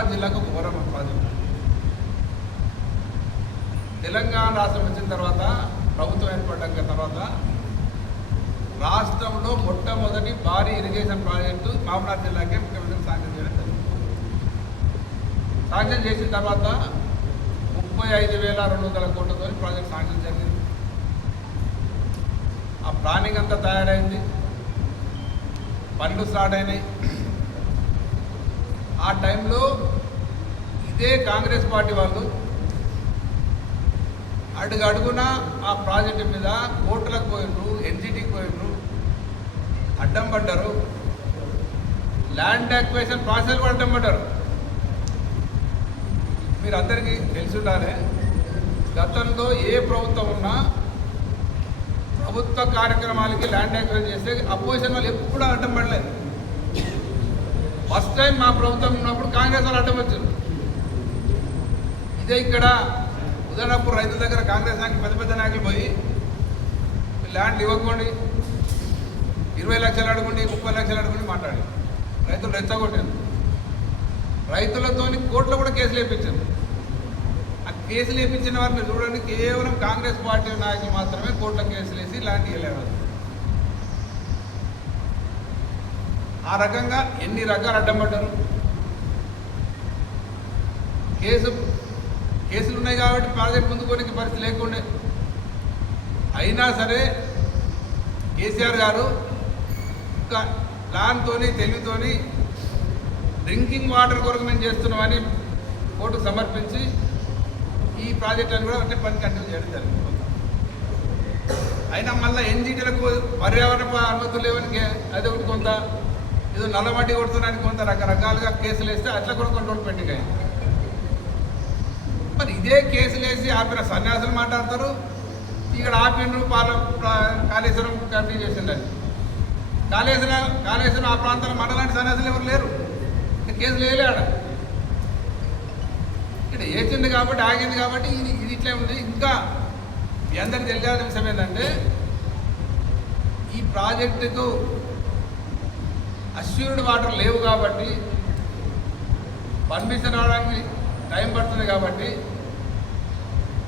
మామనాథ్ జిల్లాకు ఒక వరం ప్రాజెక్ట్. తెలంగాణ రాష్ట్రం వచ్చిన తర్వాత, ప్రభుత్వం ఏర్పడ్డాక తర్వాత రాష్ట్రంలో మొట్టమొదటి భారీ ఇరిగేషన్ ప్రాజెక్టు మామనాథ్ జిల్లాకే ముఖ్యమంత్రి శాంక్షన్ చేయడం జరిగింది. శాంక్షన్ చేసిన తర్వాత 35,200 కోట్లతో ప్రాజెక్ట్ శాంక్షన్ జరిగింది. ఆ ప్లానింగ్ అంతా తయారైంది, పనులు స్టార్ట్ అయినాయి. ఆ టైంలో ఇదే కాంగ్రెస్ పార్టీ వాళ్ళు అడుగున ఆ ప్రాజెక్టు మీద కోర్టులకు పోయినరు, ఎన్జిటికి పోయినరు, అడ్డం పడ్డారు. ల్యాండ్ అక్విజిషన్ ప్రాసెస్ కూడా అడ్డం పడ్డారు. మీరు అందరికీ తెలిసి ఉండాలి, గతంలో ఏ ప్రభుత్వం ఉన్నా ప్రభుత్వ కార్యక్రమాలకి ల్యాండ్ అక్విజిషన్ చేస్తే అపోజిషన్ వాళ్ళు ఎప్పుడూ అడ్డం పడలేదు. ఫస్ట్ టైం మా ప్రభుత్వం ఉన్నప్పుడు కాంగ్రెస్ వాళ్ళు అడ్డం వచ్చారు. ఇదే ఇక్కడ ఉదాహరణప్పుడు రైతుల దగ్గర కాంగ్రెస్ నాయకులు పెద్ద నాయకులు పోయి ల్యాండ్ ఇవ్వకండి, 20 లక్షలు అడుగుండి, 30 లక్షలు అడుగుండి మాట్లాడి రైతులు రెచ్చగొట్టారు. రైతులతో కోర్టులో కూడా కేసులు వేయించారు. ఆ కేసులు వేయించిన వారు మీరు చూడండి, కేవలం కాంగ్రెస్ పార్టీ నాయకులు మాత్రమే కోర్టులో కేసులు వేసి ల్యాండ్ ఇవ్వలేరు. ఆ రకంగా ఎన్ని రకాలు అడ్డం పడ్డారు. కేసులు ఉన్నాయి కాబట్టి ప్రాజెక్ట్ ముందుకోనికి పరిస్థితి లేకుండే. అయినా సరే కేసీఆర్ గారు ఒక ప్లాన్తోని, తెలివితోని డ్రింకింగ్ వాటర్ కొరకు మేము చేస్తున్నామని కోర్టుకు సమర్పించి ఈ ప్రాజెక్టులను కూడా అంటే పని కంటిన్యూ చేయడం జరిగింది. అయినా మళ్ళీ ఎన్జిటీలకు పర్యావరణ అనుమతులు లేవని అది ఒకటి కొంత, ఏదో నల్లమట్టి కొడుతున్నానికి కొంత రకరకాలుగా కేసులు వేస్తే అట్లా కూడా కొన్ని రోజులు పెండింగ్ అయింది. మరి ఇదే కేసులు వేసి ఆపిన సన్యాసులు మాట్లాడతారు, ఇక్కడ ఆపిన కాళేశ్వరం కంటిన్యూ చేసిందని. కాళేశ్వరం ఆ ప్రాంతంలో మనలాంటి సన్యాసులు ఎవరు లేరు, కేసులు వేయలేడు. ఇక్కడ వేసింది కాబట్టి, ఆగింది కాబట్టి ఇది ఇట్లే ఉంది. ఇంకా మీ అందరికి తెలియాల్సిన విషయం ఏంటంటే, ఈ ప్రాజెక్టుకు అష్యూర్డ్ వాటర్ లేవు కాబట్టి, పర్మిషన్ రావడానికి టైం పడుతుంది కాబట్టి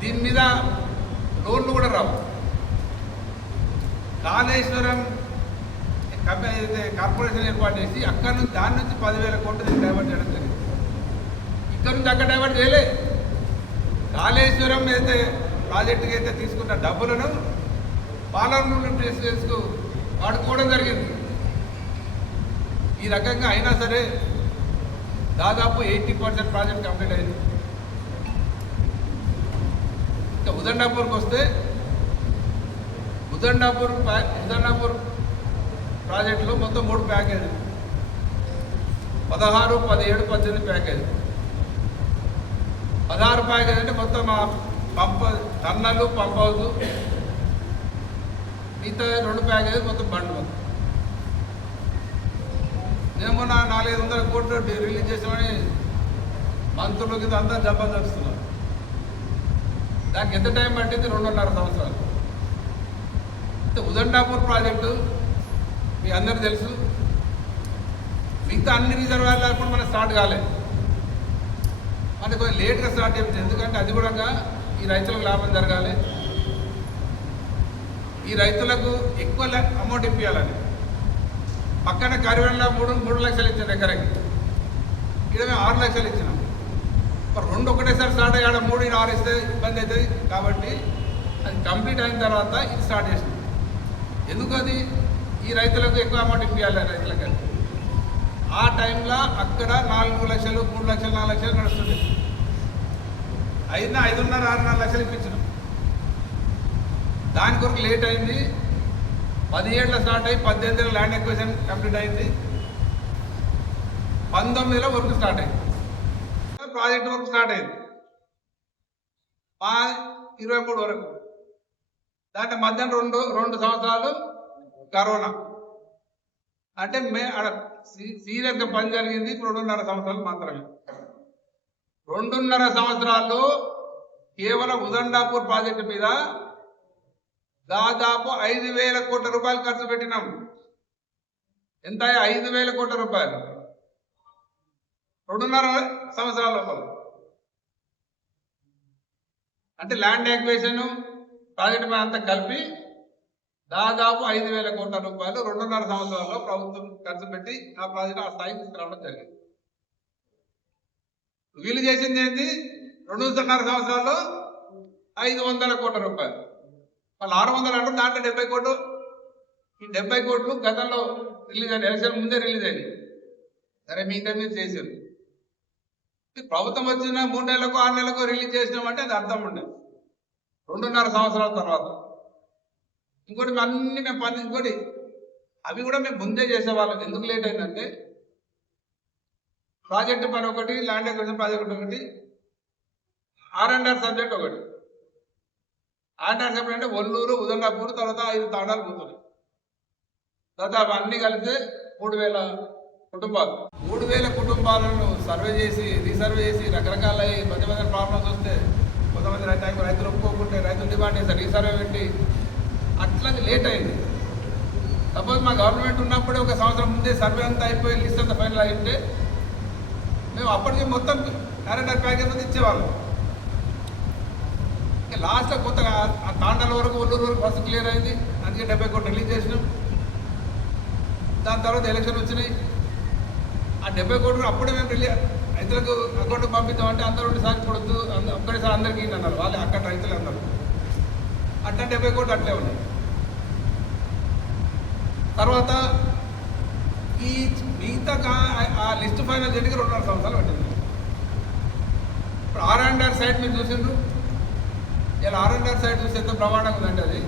దీని మీద లోన్లు కూడా రావు. కాళేశ్వరం కార్పొరేషన్ ఏర్పాటు చేసి అక్కడి నుంచి దాని నుంచి 10,000 కోట్లు డైవర్ట్ చేయడం జరిగింది. ఇక్కడ నుంచి అక్కడ డైవర్ట్ చేయలే. కాళేశ్వరం అయితే ప్రాజెక్టుకి అయితే తీసుకున్న డబ్బులను పాలమూరు ప్లేసెస్కు వాడుకోవడం జరిగింది. ఈ రకంగా అయినా సరే దాదాపు 80% ప్రాజెక్ట్ కంప్లీట్ అయింది. ఇంకా ఉదండాపూర్కి వస్తే ఉదండాపూర్ ప్రాజెక్టులో మొత్తం 3 ప్యాకేజీలు, 16, 17, 18 ప్యాకేజీ. 16 ప్యాకేజీ అంటే మొత్తం టన్నలు, పంప్ హౌస్, మిగతా 2 ప్యాకేజీ మొత్తం బండ్లు. మొత్తం మేము 400-500 కోట్లు రిలీజ్ చేసామని మంత్రులకి అంతా జబర్దస్తున్నారు. దానికి ఎంత టైం పట్టింది? 2.5 సంవత్సరాలు. ఉదండాపూర్ ప్రాజెక్టు మీ అందరికీ తెలుసు, మిగతా అన్ని రిజర్వాయర్లు కూడా మనకు స్టార్ట్ కాలేదు. మనకు కొంచెం లేట్గా స్టార్ట్ చేయించింది. ఎందుకంటే అది కూడా ఈ రైతులకు లాభం జరగాలి, ఈ రైతులకు ఎక్కువ అమౌంట్ ఇప్పించాలని. పక్కన కరివెన్లో 3 లక్షలు ఇచ్చాను ఎకరకి, ఇక్కడ మేము 6 లక్షలు ఇచ్చినాం. మరి 2 ఒకటేసారి స్టార్ట్ అయ్యాడ 3, 6 ఇస్తే ఇబ్బంది అవుతుంది కాబట్టి అది కంప్లీట్ అయిన తర్వాత ఇది స్టార్ట్ చేసినాం. ఎందుకు అది ఈ రైతులకు ఎక్కువ అమౌంట్ ఇప్పించాలి రైతులకి. ఆ టైంలో అక్కడ 4 లక్షలు, 3 లక్షలు, 4 లక్షలు నడుస్తుంది. 5.5, 6 లక్షలు ఇప్పించినాం. దాని కొరకు లేట్ అయింది. 17లో స్టార్ట్ అయ్యి 18లో ల్యాండ్ ఎక్విజిషన్ కంప్లీట్ అయింది. 19లో వర్క్ స్టార్ట్ అయింది, ప్రాజెక్ట్ వర్క్ స్టార్ట్ అయింది. 23 వరకు దాంట్లో మధ్యాహ్నం 2 సంవత్సరాలు కరోనా. అంటే సీరియస్గా పని జరిగింది 2.5 సంవత్సరాలు మాత్రమే. 2.5 సంవత్సరాల్లో కేవలం ఉదండాపూర్ ప్రాజెక్టు మీద దాదాపు 5,000 కోట్ల రూపాయలు ఖర్చు పెట్టినాం. ఎంత? 5,000 కోట్ల రూపాయలు. 2.5 సంవత్సరాల లోపల. అంటే ల్యాండ్ యాక్విజిషన్ ప్రాజెక్ట్ మీద అంతా కలిపి దాదాపు 5,000 కోట్ల రూపాయలు 2.5 సంవత్సరాల్లో ప్రభుత్వం ఖర్చు పెట్టి ఆ ప్రాజెక్టు ఆ స్థాయికి తీసుకురావడం జరిగింది. వీళ్ళు చేసింది ఏంటి? 2.5 సంవత్సరాల్లో 500 కోట్ల రూపాయలు. వాళ్ళు 600 అంటారు, దాంట్లో 70 కోట్లు. ఈ 70 కోట్లు గతంలో రిలీజ్ అయిన ఎలక్షన్ ముందే రిలీజ్ అయింది. సరే మిగతా మీరు చేశారు. ప్రభుత్వం వచ్చిన 3 నెలలకు 6 నెలలకు రిలీజ్ చేసినామంటే అది అర్థం ఉండదు. 2.5 సంవత్సరాల తర్వాత ఇంకోటి అన్ని మేము పని, ఇంకోటి అవి కూడా మేము ముందే చేసేవాళ్ళం. ఎందుకు లేట్ అయిందంటే ప్రాజెక్టు పని ఒకటి, ల్యాండ్ అక్విజిషన్ ప్రాజెక్ట్ ఒకటి, R&R సబ్జెక్ట్ ఒకటి. R&R సబ్జెక్ట్ అంటే ఒల్లూరు, ఉదన్నాపూర్, తర్వాత 5 తాండాలు పోతున్నాయి. దాదాపు అన్ని కలిపితే 3,000 కుటుంబాలు. 3,000 కుటుంబాలను సర్వే చేసి రీసర్వే చేసి రకరకాల మధ్య ప్రాబ్లమ్స్ వస్తే కొంతమంది రైతులు ఒప్పుకోకుంటే రైతులు డిమాండ్ చేస్తారు, రీసర్వే పెట్టి అట్లా లేట్ అయింది. సపోజ్ మా గవర్నమెంట్ ఉన్నప్పుడే 1 సంవత్సరం ముందే సర్వే అంతా అయిపోయి లిస్ట్ అంతా ఫైనల్ అయింటే మేము అప్పటికి మొత్తం R&R ప్యాకేజ్ అంతా ఇచ్చేవాళ్ళం. లాస్ట్లో కొత్తగా ఆ తాండాల వరకు, ఒల్లూరు వరకు ఫస్ట్ క్లియర్ అయింది. అందుకే 70 కోట్లు రిలీజ్ చేసినాం. దాని తర్వాత ఎలక్షన్ వచ్చినాయి. ఆ 70 కోట్లు అప్పుడే మేము రైతులకు అకౌంట్కి పంపిద్దామంటే అందరూ 2 సార్లు కొడుతూ ఒక్కడేసారి అందరికీ అన్నారు వాళ్ళు, అక్కడ రైతులు అందరూ. అట్లా 70 కోట్లు అట్లే ఉన్నాయి. తర్వాత ఈ మిగతా ఆ లిస్ట్ ఫైనల్ చేయడానికి 2.5 సంవత్సరాలు పట్టింది. ఇప్పుడు R&R సైట్ మీరు చూసిండ్రు. ఇలా R&R సైట్ చూసి ఎంత ప్రమాణంగా ఉందంటే అది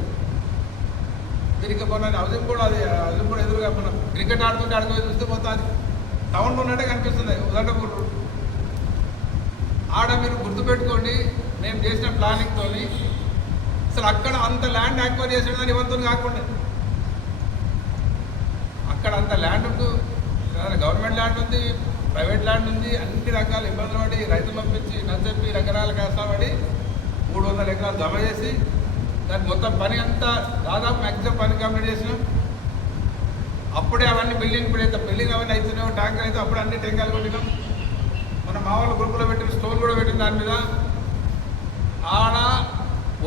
దీనికి మొన్న హౌసింగ్ కూడా, అది హౌసింగ్ కూడా ఎదురుగా మనం క్రికెట్ ఆడుతుంటే అడుగు చూస్తే మొత్తం అది టౌన్లో ఉన్నట్టే కనిపిస్తుంది. ఉదండపూర్ ఆడ మీరు గుర్తుపెట్టుకోండి, మేము చేసిన ప్లానింగ్తో అసలు అక్కడ అంత ల్యాండ్ యాక్వైర్ చేసేదని ఇవంతో కాకుండా అక్కడ అంత ల్యాండ్ గవర్నమెంట్ ల్యాండ్ ఉంది, ప్రైవేట్ ల్యాండ్ ఉంది. అన్ని రకాల ఇబ్బందులు పడి రైతులు పంపించి నచ్చప్పి రకరాల కష్టపడి 300 ఎకరాలు జమ చేసి దాని మొత్తం పని అంతా దాదాపు మ్యాక్సిమం పని కంప్లీట్ చేసినాం. అప్పుడే అవన్నీ బిల్డింగ్, ఇప్పుడైతే బిల్డింగ్ అవన్నీ అవుతున్నాయో ట్యాంకర్ అయితే అప్పుడు అన్ని టెంకాయలు కొట్టినాం. మన మామూలు గ్రూపులో పెట్టిన స్టోన్ కూడా పెట్టిన దాని మీద ఆడ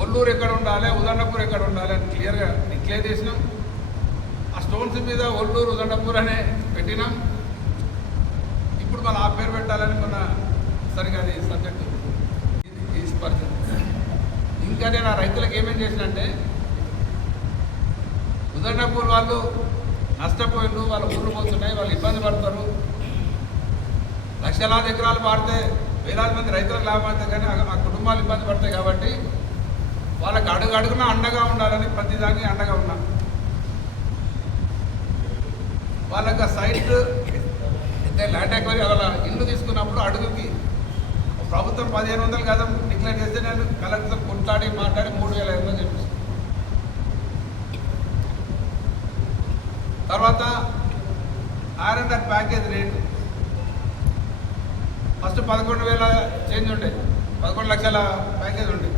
ఒల్లూరు ఎక్కడ ఉండాలి, ఉదండపూర్ ఎక్కడ ఉండాలి అని క్లియర్గా డిక్లేర్ చేసినాం. ఆ స్టోన్స్ మీద ఒల్లూరు, ఉదండపూర్ అనే పెట్టినాం. ఇప్పుడు మనం ఆ పేరు పెట్టాలని మన సరిగా అది సబ్జెక్టు పరిస్థితి. ఇంకా నేను ఆ రైతులకు ఏమేం చేసినంటే, ఉదండపూర్ వాళ్ళు నష్టపోయిన వాళ్ళ ఊళ్ళు పోతున్నాయి, వాళ్ళు ఇబ్బంది పడతారు. లక్షలాది ఎకరాలు మారితే వేలాది మంది రైతులకు లాభం అవుతాయి, కానీ ఆ కుటుంబాలు ఇబ్బంది పడతాయి. కాబట్టి వాళ్ళకి అడుగున అండగా ఉండాలని ప్రతిదానికి అండగా ఉన్నాం. వాళ్ళకి ఆ సైట్ ల్యాండ్ ఎక్వైరీ వాళ్ళ ఇల్లు తీసుకున్నప్పుడు అడుగుకి ప్రభుత్వం 1,500 గజం డిక్లేర్ చేస్తే నేను కలెక్టర్ కొట్లాడి మాట్లాడి 3,500 చెప్పేసి. తర్వాత R&R package rate first 11,000 change ఉండే, 11 లక్షల ప్యాకేజ్ ఉండే.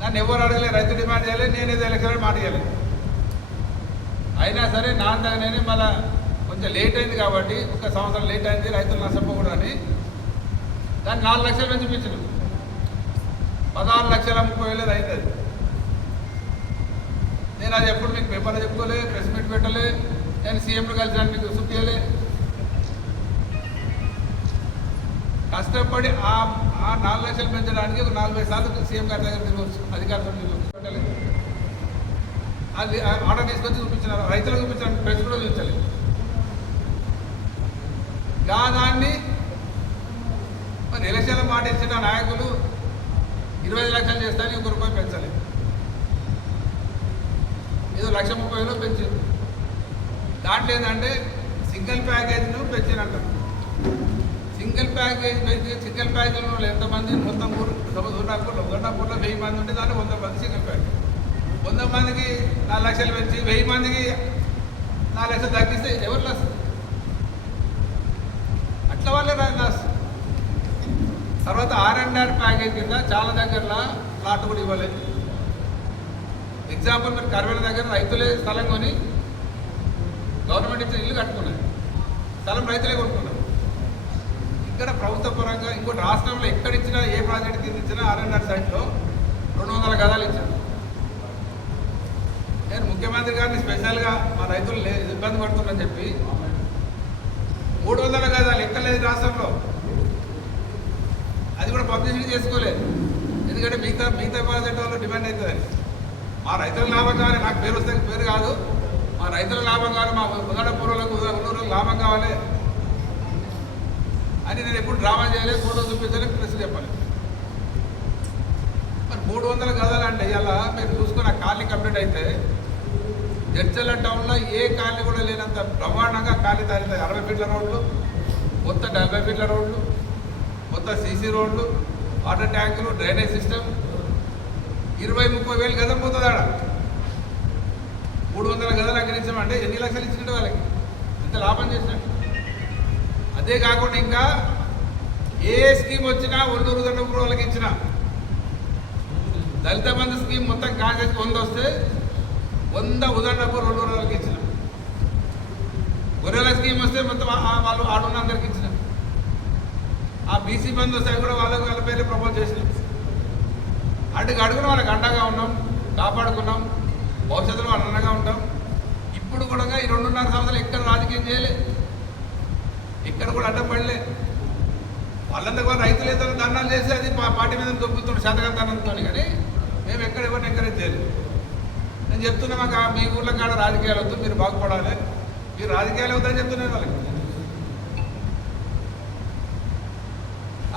నన్ను ఎవరు అడగలేదు, రైతు డిమాండ్ చేయాలి, నేను ఏదో ఎలక్షన్ మాట చేయాలి. అయినా సరే నా అంతగానే మళ్ళీ కొంచెం లేట్ అయింది కాబట్టి 1 సంవత్సరం లేట్ అయింది, రైతులు నష్టపోకూడదని దాన్ని 4 లక్షలు పెంచి చూపించినాం. 16,30,000 అయింది అది. నేను అది ఎప్పుడు మీకు పేపర్లో చెప్పుకోలే, ప్రెస్ మీట్ పెట్టలే, నేను సీఎంలు కలిసి మీకు చూపించలే. కష్టపడి ఆ 4 లక్షలు పెంచడానికి 40 సార్లు సీఎం గారి దగ్గర తిరగవచ్చు, అధికారులతో తిరగవచ్చు, పెట్టలేదు. అది ఆర్డర్ తీసుకొచ్చి చూపించినారు, రైతులకు చూపించారు, ప్రెస్ కూడా చూపించలేదు. దాన్ని మరి ఎలక్షన్ల మాట ఇచ్చిన నాయకులు 25 లక్షలు చేస్తారని 1 రూపాయి పెంచలేదు. ఏదో 1,30,000 పెంచారు. దాంట్లో ఏంటంటే సింగిల్ ప్యాకేజ్ను పెంచినట్టు. సింగిల్ ప్యాకేజ్లో ఎంతమంది మొత్తం ఉదండపూర్లో 1000 మంది ఉంటే దాంట్లో 100 మంది సింగిల్ ప్యాకేజ్. 100 మందికి 4 లక్షలు పెంచి 1000 మందికి 4 లక్షలు తగ్గిస్తే ఎవరు లాస్? అట్లా వాళ్ళే లాస్. తర్వాత R&R ప్యాకేజ్ కింద చాలా దగ్గరలో ప్లాట్ కూడా ఇవ్వలేదు. ఎగ్జాంపుల్ మీరు కర్వేల దగ్గర రైతులే స్థలం కొని గవర్నమెంట్ ఇచ్చిన ఇల్లు కట్టుకున్నారు, స్థలం రైతులే కొనుక్కున్నారు. ఇక్కడ ప్రభుత్వ పరంగా ఇంకోటి రాష్ట్రంలో ఎక్కడిచ్చినా ఏ ప్రాజెక్ట్ కింద ఇచ్చినా ఆర్ఎన్ఆర్ సైట్లో 200 గదాలు ఇచ్చారు. నేను ముఖ్యమంత్రి గారిని స్పెషల్గా మా రైతులు ఇబ్బంది పడుతుందని చెప్పి 300 గదాలు ఎక్కలేదు రాష్ట్రంలో. అది కూడా పబ్లిసిటీ చేసుకోలేదు, ఎందుకంటే మిగతా ప్రాజెక్ట్ వాళ్ళు డిమాండ్ అవుతుందని. మా రైతుల లాభం కావాలి, నాకు పేరు వస్తే పేరు కాదు, మా రైతుల లాభం కావాలి, మా ఉదడపూర్వలకు ఉన్నూరులకు లాభం కావాలి అని నేను ఎప్పుడు డ్రామా చేయలేదు, ఫోటో చూపించలేదు, ప్రెస్ చెప్పాలి. మరి 300 గదాలు అంటే ఇలా మీరు చూసుకున్న ఖాళీ కంప్లీట్ అయితే జడ్చర్ల టౌన్లో ఏ ఖాళీ కూడా లేనంత బ్రహ్మాండంగా ఖాళీ తయారవుతాయి. 60 ఫీట్ల రోడ్లు, మొత్తం 70 ఫీట్ల రోడ్లు, మొత్తం సీసీ రోడ్లు, వాటర్ ట్యాంకులు, డ్రైనేజ్ సిస్టమ్ 20-30 వేలు గదం పోతుంది ఆడ. 300 గదాలు అగ్గించామంటే ఎన్ని లక్షలు ఇచ్చినట్టు వాళ్ళకి, ఇంత లాభం చేసినట్టు. అదే కాకుండా ఇంకా ఏ స్కీమ్ వచ్చినా ఒల్లూరు దండపూర్ వాళ్ళకి ఇచ్చిన దళిత బంధు స్కీమ్ మొత్తం కాంగ్రెస్కి 100 వస్తే 100 ఉదండపూర్ ఒల్లూరు వాళ్ళకి ఇచ్చిన. గొర్రెల స్కీమ్ వస్తే మొత్తం వాళ్ళు ఆడున్న అందరికి ఇచ్చిన. ఆ బీసీ బంధు వస్తే కూడా వాళ్ళ పేరు ప్రపోజ్ చేసినాం. అడుగున వాళ్ళకి అండగా ఉన్నాం, కాపాడుకున్నాం, భవిష్యత్తులో వాళ్ళు అండగా ఉంటాం. ఇప్పుడు కూడా ఈ 2.5 సంవత్సరాలు ఎక్కడ రాజకీయం చేయలే, ఇక్కడ కూడా అడ్డం పడలే. వాళ్ళందరూ కూడా రైతులు ఏదో ధర్నాలు చేసి అది పార్టీ మీద దొబ్బుతున్నాడు శాతకంతనంతో, కానీ మేము ఎక్కడ ఎవరిని ఎంకరేజ్ చేయలేదు. నేను చెప్తున్నా, మాకు మీ ఊళ్ళో కాడ రాజకీయాలు వద్దు, మీరు బాగుపడాలి, మీరు రాజకీయాలు వద్దని చెప్తున్నాను వాళ్ళకి.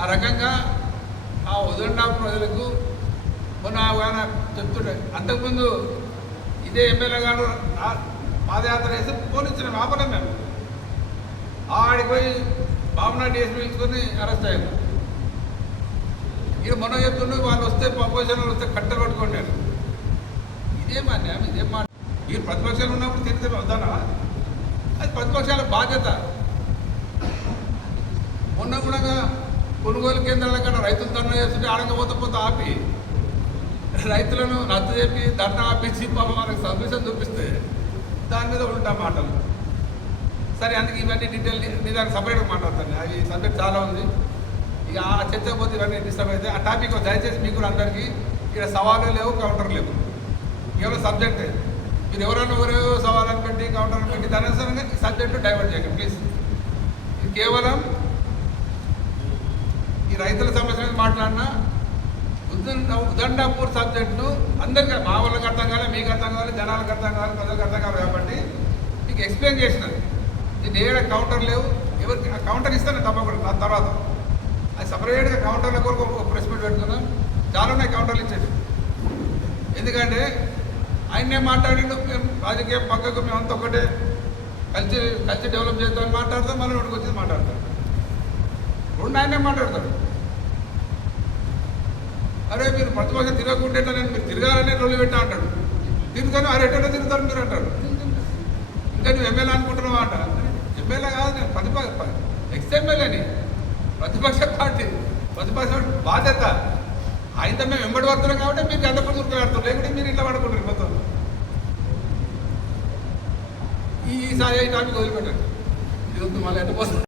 ఆ రకంగా ఆ ఉదండా ప్రజలకు మొన్న ఆయన చెప్తుండే, అంతకుముందు ఇదే ఎమ్మెల్యే గారు పాదయాత్ర వేసి పోలీసులు ఆపలేం మేము. ఆడికి పోయి బాబునాడు డిఎస్పీ పిలుచుకొని అరెస్ట్ అయ్యారు. ఇక మొన్న చెప్తుండే వాళ్ళు వస్తే అపోజిషన్ వస్తే కట్టెలు పట్టుకోండి. ఇదేం అన్యాయం, ఇదేం మాట. మీరు ప్రతిపక్షాలు ఉన్నప్పుడు తిరిగితే వద్దానా? అది ప్రతిపక్షాల బాధ్యత. మొన్న కూడా కొనుగోలు కేంద్రాల కన్నా రైతులు ధర్నా చేస్తుంటే ఆడకపోతే ఆపి రైతులను రద్దు చెప్పి ధర్నా ఆపించి పాపం వాళ్ళకి సబ్మిషన్ చూపిస్తే దాని మీద ఉంటా మాటలు. సరే, అందుకే ఇవన్నీ డీటెయిల్ దానికి సపరేట్గా మాట్లాడతాను. అవి సబ్జెక్ట్ చాలా ఉంది. ఇక ఆ చర్చ పోతే ఇవన్నీ డిస్టర్బ్ అయితే ఆ టాపిక్ దయచేసి మీకు కూడా అందరికీ ఇక్కడ సవాళ్ళు లేవు, కౌంటర్ లేవు, కేవలం సబ్జెక్టే. మీరు ఎవరైనా ఎవరో సవాళ్ళని పెట్టి కౌంటర్ని పెట్టి దాని అనుసారంగా ఈ సబ్జెక్టు డైవర్ట్ చేయకండి ప్లీజ్. ఇది కేవలం ఈ రైతుల సమస్య మీద మాట్లాడినా ఉదండాపూర్ సబ్జెక్టును అందరికీ మా వాళ్ళకి అర్థం కావాలి, మీకు అర్థం కావాలి, జనాలకు అర్థం కావాలి, ప్రజలకు అర్థం కావాలి కాబట్టి మీకు ఎక్స్ప్లెయిన్ చేసినది. ఇది ఏడ కౌంటర్ లేవు, ఎవరికి కౌంటర్ ఇస్తాను తప్పకుండా. దాని తర్వాత అది సపరేట్గా కౌంటర్ల కొరకు ఒక ప్రెస్ మీట్ పెట్టుకున్నాం. చాలా ఉన్నాయి కౌంటర్లు ఇచ్చేది. ఎందుకంటే ఆయన్నే మాట్లాడిండు, మేము రాజకీయం పక్కకు మేమంతా ఒకటే కలిసి డెవలప్ చేద్దామని మాట్లాడతాం, మళ్ళీ నోటికి వచ్చేది మాట్లాడతాం. రెండు ఆయనే మాట్లాడతాడు. అరే మీరు ప్రతిపక్షం తిరగకుంటే నేను మీరు తిరగాలనే రొల్లు పెట్టా అంటాడు. తిరుగుతాను, అరే ఎట్టో తిరుగుతారు మీరు అంటాడు. ఇంకా నువ్వు ఎమ్మెల్యే అనుకుంటున్నావా అంట. ఎమ్మెల్యే కాదు, నేను ఎక్స్ఎమ్మెల్యేని, ప్రతిపక్ష పార్టీ, ప్రతిపక్ష బాధ్యత. ఆయనతో మేము వెంబడి పడుతున్నాం కాబట్టి మీరు గంట పడి దొరుకుతారు, లేకుంటే మీరు ఇట్లా పడుకుంటారు మొత్తం. ఈసారి ఈ టాపిక్ వదిలిపెట్టండి, ఇది వద్దు మళ్ళీ ఎట్టపోతుంది.